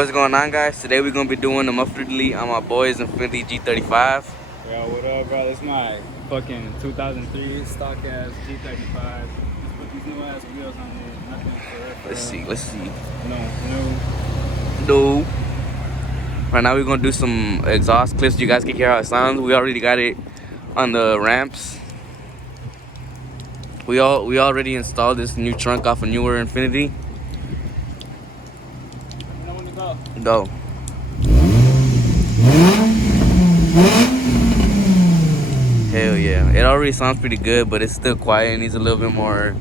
What's going on, guys? Today we're gonna be doing the muffler delete on my boys Infiniti G35. Yo, what up, bro? This is my fucking 2003 stock ass G35. Let's put these new ass wheels on it. Nothing for it. Let's see. No. Right now we're gonna do some exhaust clips. You guys can hear how it sounds. We already got it on the ramps. We already installed this new trunk off a newer Infiniti. I know when to go. Go. Hell yeah. It already sounds pretty good, but it's still quiet. It needs a little bit more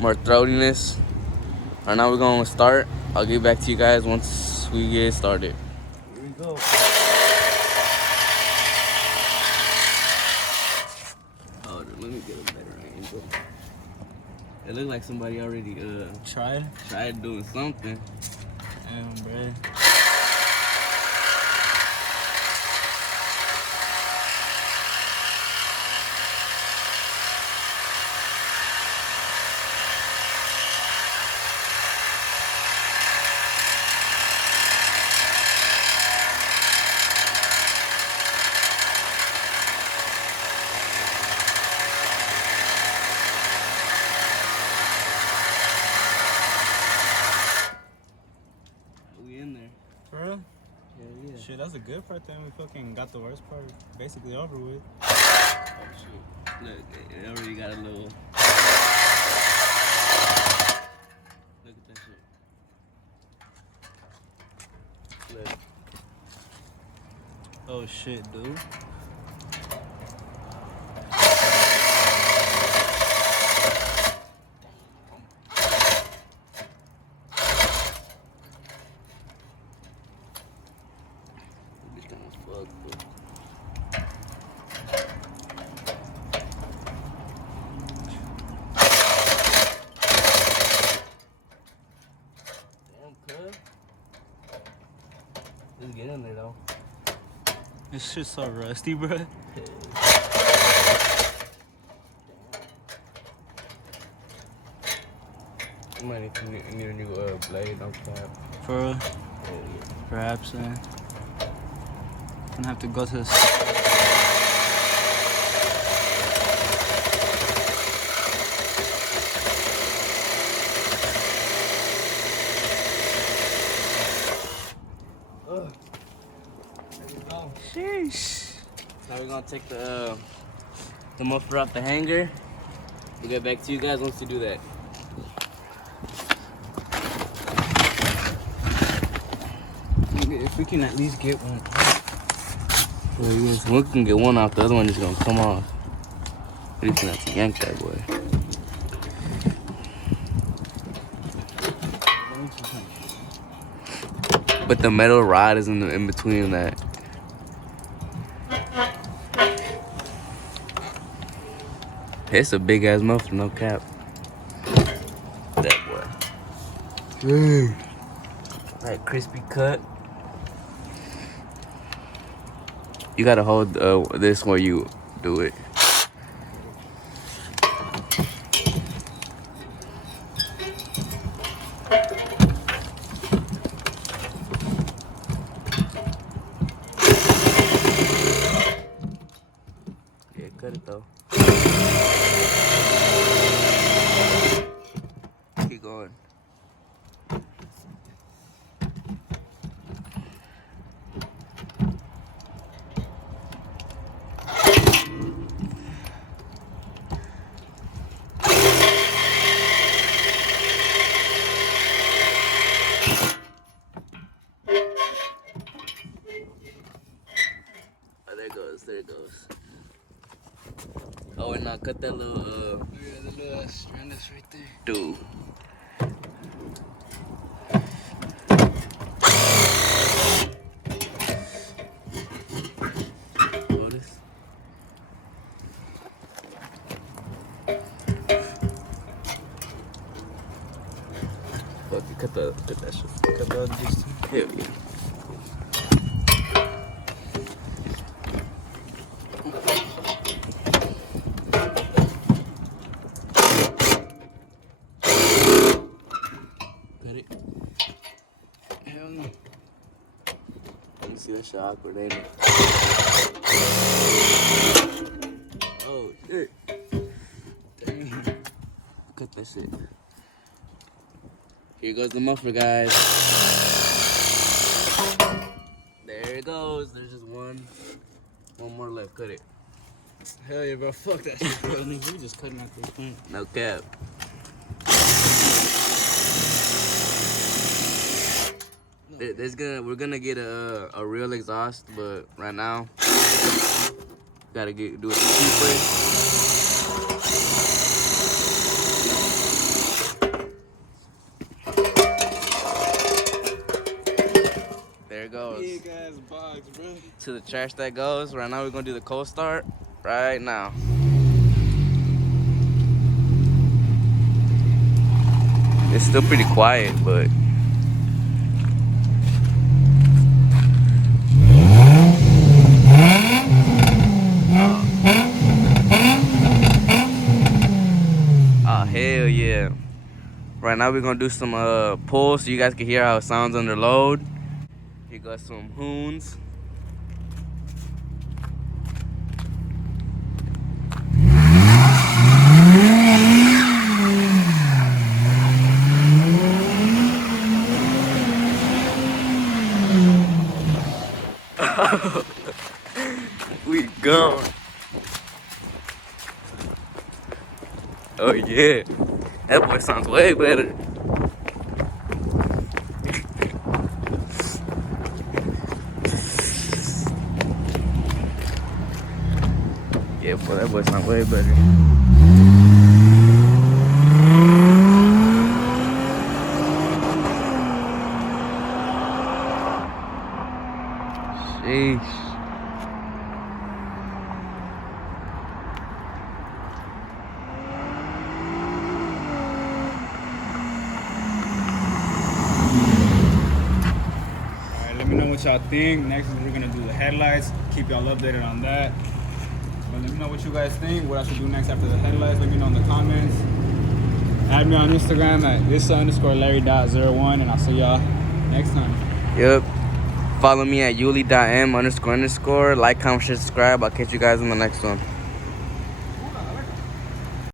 throatiness. Right now we're gonna start. I'll get back to you guys once we get started. Here we go. Hold on, let me get a better angle. It looked like somebody already tried doing something. Damn, bro. We in there. For real? Yeah. Shit, that's a good part then. We fucking got the worst part basically over with. Oh shit. Look, it already got a little. Look at that shit. Look. Oh shit, dude. This kind of fucked, bro. Damn, cuz. Let's get in there though. This shit's so rusty, bro. You might need a new blade on cap. For real? Yeah. Perhaps, man. Gonna have to go to the. There you go. Sheesh. Now we're gonna take the muffler off the hanger. We'll get back to you guys once you do that. If we can at least get one. Well, yes, we can get one off, the other one is gonna come off. What do you think? To yank that boy. But the metal rod is in between that. It's a big ass muffler, no cap. That boy. That crispy cut. You gotta hold this while you do it. Yeah, cut it though. Keep going. Oh, there it goes. Oh, and now cut that little Yeah, the little strand that's right there. dude. Notice. Fuck it, cut that shit. Cut the other distance. Hell yeah. Cut it. Hell no. You see that shit awkward, ain't it? Oh shit. Dang. Cut that shit. Here goes the muffler, guys. There it goes. There's just one more left. Cut it. Hell yeah, bro. Fuck that shit, bro. We just cutting out this thing. No cap. We're gonna get a real exhaust, but right now gotta do it the cheap way. There it goes. Big ass box, bro. To the trash that goes. Right now we're gonna do the cold start. Right now. It's still pretty quiet, but. Oh, hell yeah. Right now we're gonna do some pulls so you guys can hear how it sounds under load. Here got some hoons. We gone. Oh yeah, that boy sounds way better. Yeah, boy, that boy sounds way better. Sheesh. Let me know what y'all think. Next we're gonna do the headlights. Keep y'all updated on that. But let me know what you guys think. What I should do next after the headlights. Let me know in the comments. Add me on Instagram at this_Larry.01 and I'll see y'all next time. Yep. Follow me at yuli.m__. Like, comment, share, subscribe. I'll catch you guys in the next one.